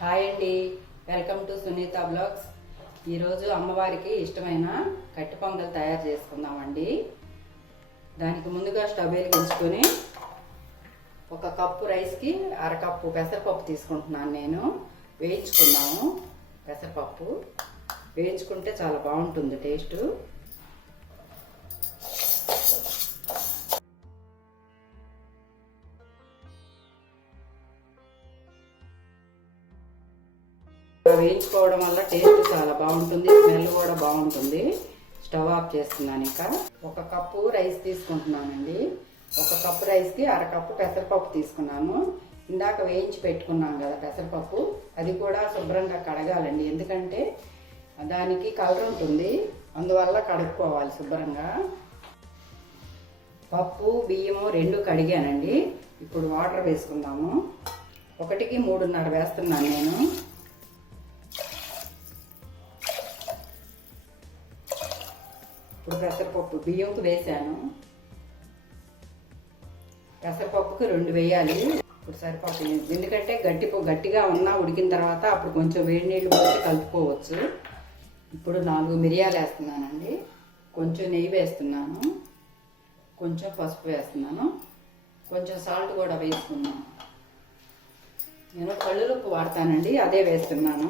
Hi అండి, welcome to Sunitha blogs. ఈరోజు అమ్మవారికి ఇష్టమైన కట్టె పొంగల్ తయారు చేసుకుందామండి. దానికి ముందుగా స్టవ్ వెలిగించుకొని ఒక కప్పు రైస్కి అరకప్పు పెసరపప్పు తీసుకుంటున్నాను. నేను వేయించుకున్నాము. పెసరపప్పు వేయించుకుంటే చాలా బాగుంటుంది టేస్ట్. వేయించుకోవడం వల్ల టేస్ట్ చాలా బాగుంటుంది, స్మెల్ కూడా బాగుంటుంది. స్టవ్ ఆఫ్ చేస్తున్నాను. ఇంకా ఒక కప్పు రైస్ తీసుకుంటున్నానండి. ఒక కప్పు రైస్కి అరకప్పు పెసరపప్పు తీసుకున్నాను. ఇందాక వేయించి పెట్టుకున్నాను కదా పెసరపప్పు, అది కూడా శుభ్రంగా కడగాలండి. ఎందుకంటే దానికి కలర్ ఉంటుంది, అందువల్ల కడుక్కోవాలి శుభ్రంగా. పప్పు బియ్యము రెండు కడిగానండి. ఇప్పుడు వాటర్ వేసుకుందాము. 1కి 3.5 వేస్తున్నాను నేను. ఇప్పుడు పెసరపప్పు బియ్యంకు వేసాను. పెసరపప్పుకి 2 వేయాలి. ఇప్పుడు సరిపోతుంది, ఎందుకంటే గట్టిగా ఉన్నా ఉడికిన తర్వాత అప్పుడు కొంచెం వేడి నీళ్ళు పోసి కలుపుకోవచ్చు. ఇప్పుడు 4 మిరియాలు వేస్తున్నానండి. కొంచెం నెయ్యి వేస్తున్నాను. కొంచెం పసుపు వేస్తున్నాను. కొంచెం సాల్ట్ కూడా వేసుకున్నాను. నేను కళ్ళులుప్పు వాడతానండి, అదే వేస్తున్నాను.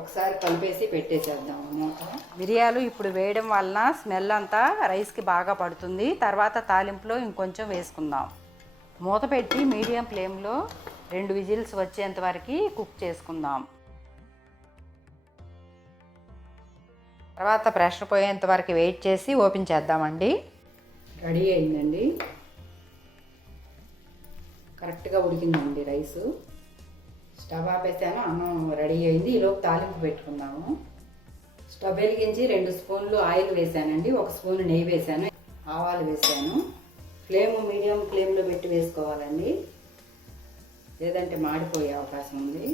ఒకసారి కలిపేసి పెట్టేసేద్దాము మూత. మిరియాలు ఇప్పుడు వేయడం వలన స్మెల్ అంతా రైస్కి బాగా పడుతుంది. తర్వాత తాలింపులో ఇంకొంచెం వేసుకుందాం. మూత పెట్టి మీడియం ఫ్లేమ్లో 2 విజిల్స్ వచ్చేంత వరకు కుక్ చేసుకుందాం. తర్వాత ప్రెషర్ పోయేంత వరకు వెయిట్ చేసి ఓపెన్ చేద్దామండి. రెడీ అయిందండి, కరెక్ట్గా ఉడికిందండి రైసు. స్టవ్ ఆపేసాను, అన్నం రెడీ అయింది. ఈలోపు తాలింపు పెట్టుకుందాము. స్టవ్ వెలిగించి 2 స్పూన్లు ఆయిల్ వేసానండి. 1 స్పూన్ నెయ్యి వేసాను. ఆవాలు వేసాను. ఫ్లేమ్ మీడియం ఫ్లేమ్లో పెట్టి వేసుకోవాలండి, లేదంటే మాడిపోయే అవకాశం ఉంది.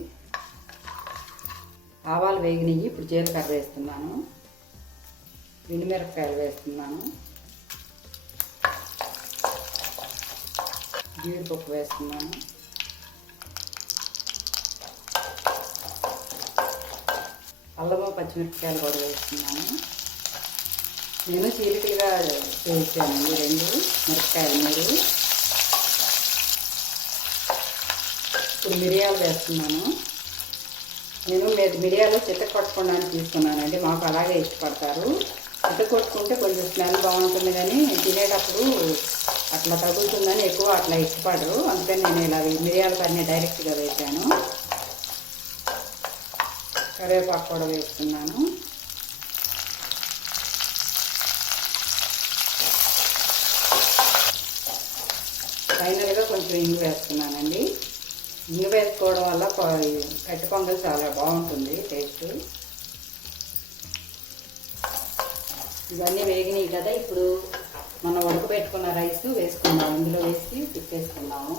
ఆవాలు వేగినవి. ఇప్పుడు జీలకర్ర వేస్తున్నాను. ఎండుమిరపకాయలు వేస్తున్నాను. జీడిపప్పు వేస్తున్నాను. అల్లము పచ్చిమిరపకాయలు కూడా వేస్తున్నాను. నేను చీలికలుగా వేసానండి 2 మిరపకాయలు 3. ఇప్పుడు మిరియాలు వేస్తున్నాను. నేను మిరియాలు చితకొట్టుకోవడానికి తీసుకున్నానండి. మాకు అలాగే ఇష్టపడతారు. చితకొట్టుకుంటే కొంచెం స్మెల్ బాగుంటుంది, కానీ తినేటప్పుడు అట్లా తగులుతుందని ఎక్కువ అట్లా ఇష్టపడరు. అందుకని నేను ఇలా మిరియాల పని డైరెక్ట్గా వేసాను. కరివేపాకు కూడా వేస్తున్నాను. ఫైనల్గా కొంచెం ఇంగు వేస్తున్నానండి. ఇంగు వేసుకోవడం వల్ల కట్టె పొంగల్ చాలా బాగుంటుంది టేస్ట్. ఇవన్నీ వేగినాయి కదా, ఇప్పుడు మనం ఉడకబెట్టుకున్న రైస్ వేసుకుందాం. ఇందులో వేసి తిప్పేసుకుందాము.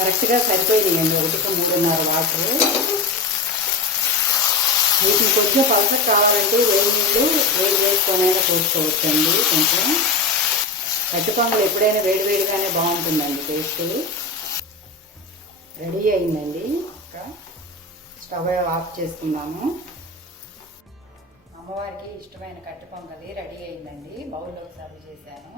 కరెక్ట్గా సరిపోయినాయండి. 1కి 3.5 వాటర్. వీటిని కొంచెం పలసగా కావాలంటే వేడి నీళ్ళు వేడి వేసుకొనైనా పోసుకోవచ్చండి. కొంచెం కట్టె పొంగల్ ఎప్పుడైనా వేడివేడిగానే బాగుంటుందండి టేస్ట్. రెడీ అయిందండి. ఇంకా స్టవ్ ఆఫ్ చేసుకుందాము. అమ్మవారికి ఇష్టమైన కట్టె పొంగలి రెడీ అయిందండి. బౌల్లోకి సర్వ్ చేశాను.